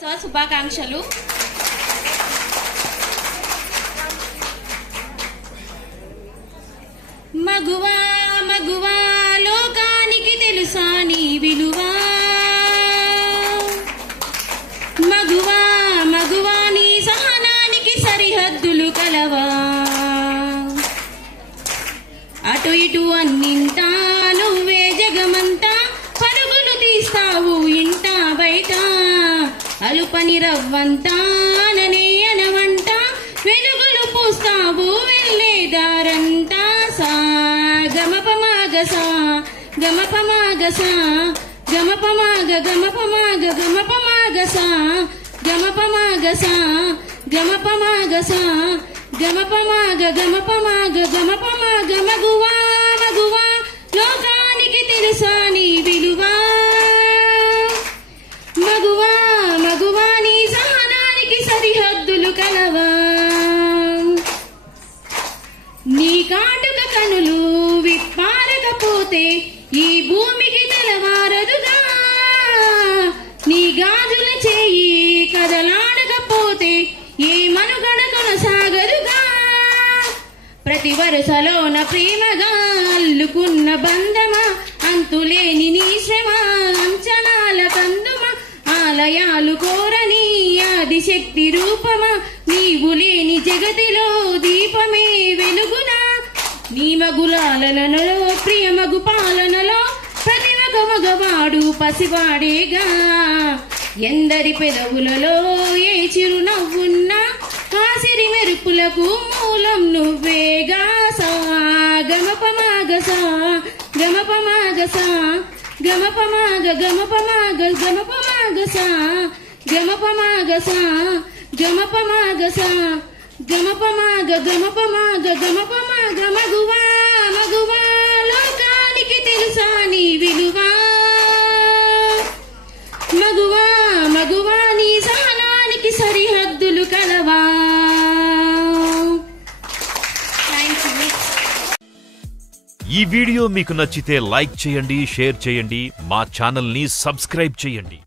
శుభాకాంక్షలు. మగువా మగువా లోకానికి తెలుసా నీ విలువా, మగువా మగువా నీ సహనానికి సరిహద్దులు కలవా, అటు ఇటు అన్నింటా నువ్వే జగమంతా పరుగులు తీస్తావు ఇంట బయట, అలుపని రవ్వంతా ననేయనవంట వెలుగులు పూస్తావు వెళ్ళేదారంతా, సా గమపమాగసా గమపమాగసా గమపమాగ గమపమాగ గమపమాగసా గమపమాగసా గమపమాగసా గమపమాగ గమపమాగ గమపమాగ మగువా మగువా లోకానికి తెలుసా నీ విలువా, మగువా మగువా నీ సహనానికి సరిహద్దులు కలవా, నీ కాటుక కనులు విప్పారకపోతే ఈ భూమికి తెలవారదుగా, నీ గాజుల చేయి కదలాడకపోతే ఏ మనుగడ కొనసాగదుగా, ప్రతి వరుసలోన ప్రేమగా అల్లుకున్న బంధమా అంతులేని నీ శ్రమ అంచనాల కందుమా, ఆలయాలు కోరని ఆదిశక్తి రూపమా నీవు లేని జగతిలో దీపమే వెలుగునా, నీ మగులాలనలో ప్రియమగు పాలనలో ప్రతి మగవాడు పసివాడేగా, ఎందరి పెదవులలో ఏ చిరునవ్వున్నా కాసిరి మెరుపులకు మూలం నువ్వేగా, సా గమపమాగసా గమపమాగసా గమపమాగ గమపమాగ గమపమాగసా గమపమాగసా గమపమాగసా గమపమాగ గమపమాగ గమపమాగ మగువా మగువా లోకానికి తెలుసా నీ విలువా, మగువా మగువా నీ సహనానికి సరిహద్దులు కలవా. ఈ వీడియో మీకు నచ్చితే లైక్ చేయండి, షేర్ చేయండి, మా ఛానల్ ని సబ్స్క్రైబ్ చేయండి.